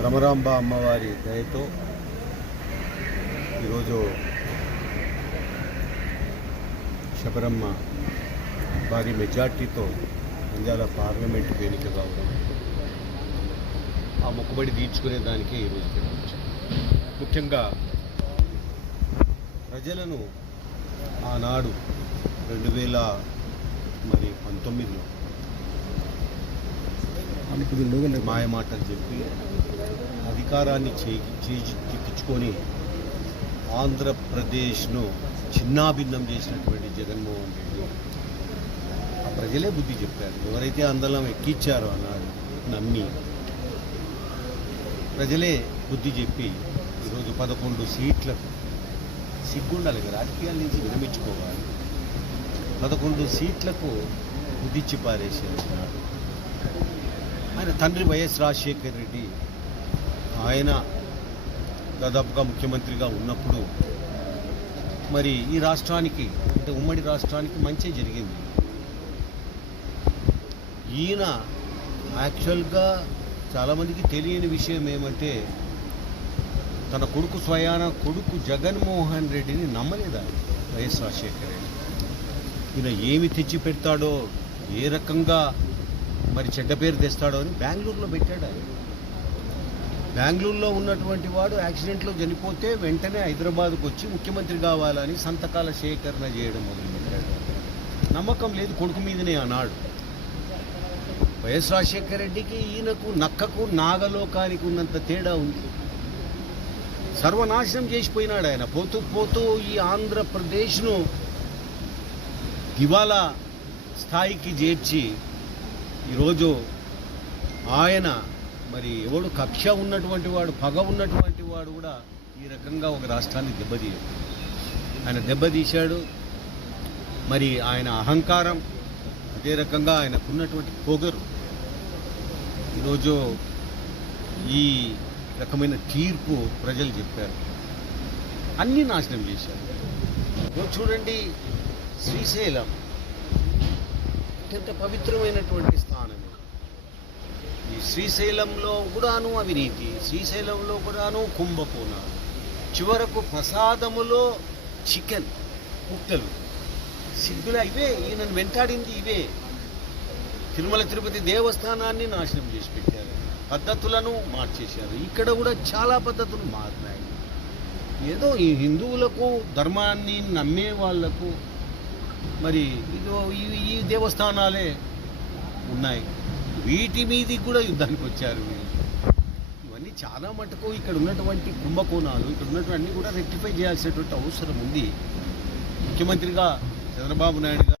భ్రమరాంబ అమ్మవారి దయతో ఈరోజు శబరమ్మ భారీ మెజార్టీతో నంద్యాల పార్లమెంటుకు ఎన్నిక కావడం, ఆ మొక్కుబడి తీర్చుకునే దానికే ఈరోజు పెట్టవచ్చు. ముఖ్యంగా ప్రజలను ఆనాడు 2019లో మాయమాటలు చెప్పి అధికారాన్ని చేజిక్కించుకొని ఆంధ్రప్రదేశ్ను చిన్నాభిన్నం చేసినటువంటి జగన్మోహన్ రెడ్డి ఆ ప్రజలే బుద్ధి చెప్పారు. ఎవరైతే అందలం ఎక్కించారో అన్నాడు నమ్మి ప్రజలే బుద్ధి చెప్పి ఈరోజు 11 సీట్లకు సిగ్గుండాలి, రాజకీయాల నుంచి విరమించుకోవాలి. 11 సీట్లకు బుద్ధిచ్చి పారేసేసినాడు. ఆయన తండ్రి వైఎస్ రాజశేఖర్ రెడ్డి ఆయన దాదాపుగా ముఖ్యమంత్రిగా ఉన్నప్పుడు మరి ఈ రాష్ట్రానికి, అంటే ఉమ్మడి రాష్ట్రానికి మంచి జరిగింది. ఈయన యాక్చువల్గా చాలామందికి తెలియని విషయం ఏమంటే తన స్వయాన కొడుకు జగన్మోహన్ రెడ్డిని నమ్మలేదా వైఎస్ రాజశేఖర్ రెడ్డి. ఈయన ఏమి తెచ్చి పెడతాడో, ఏ రకంగా మరి చెడ్డ పేరు తెస్తాడో అని బెంగళూరులో పెట్టాడు. ఆయన బెంగళూరులో ఉన్నటువంటి వాడు యాక్సిడెంట్లో చనిపోతే వెంటనే హైదరాబాద్కు వచ్చి ముఖ్యమంత్రి కావాలని సంతకాల సేకరణ చేయడం మొదలుపెట్టాడు. నమ్మకం లేదు కొడుకు మీదనే అన్నాడు. వైఎస్ రాజశేఖర రెడ్డికి ఈయనకు నక్కకు నాగలోకానికి ఉన్నంత తేడా ఉంది. సర్వనాశనం చేసిపోయినాడు ఆయన. పోతూ పోతూ ఈ ఆంధ్రప్రదేశ్ను దివాలా స్థాయికి చేర్చి ఈరోజు ఆయన మరి ఎవడు కక్ష ఉన్నటువంటి వాడు, పగ ఉన్నటువంటి వాడు కూడా ఈ రకంగా ఒక రాష్ట్రాన్ని దెబ్బతీయడు. ఆయన దెబ్బతీశాడు. మరి ఆయన అహంకారం, అదే రకంగా ఆయనకున్నటువంటి పొగరు ఈరోజు ఈ రకమైన తీర్పు ప్రజలు చెప్పారు. అన్నీ నాశనం చేశారు. చూడండి, శ్రీశైలం అత్యంత పవిత్రమైనటువంటి స్థానం. ఈ శ్రీశైలంలో కూడాను అవినీతి, శ్రీశైలంలో కూడాను కుంభకోణాలు, చివరకు ప్రసాదములో చికెన్ ముక్కలు, సిగ్గులా ఇవే. ఈయనను వెంటాడింది ఇవే. తిరుమల తిరుపతి దేవస్థానాన్ని నాశనం చేసి పెట్టారు, పద్ధతులను మార్చేశారు. ఇక్కడ కూడా చాలా పద్ధతులు మారినాయి. ఏదో ఈ హిందువులకు, ధర్మాన్ని నమ్మే వాళ్లకు మరి ఇదో ఈ దేవస్థానాలే ఉన్నాయి. వీటి మీదకి కూడా యుద్ధానికి వచ్చారు వీళ్ళు. ఇవన్నీ చాలా మటుకు ఇక్కడ ఉన్నటువంటి కుంభకోణాలు, ఇక్కడ ఉన్నటువంటి అన్నీ కూడా రెక్టిఫై చేయాల్సినటువంటి అవసరం ఉంది. ముఖ్యమంత్రిగా చంద్రబాబు నాయుడు గారు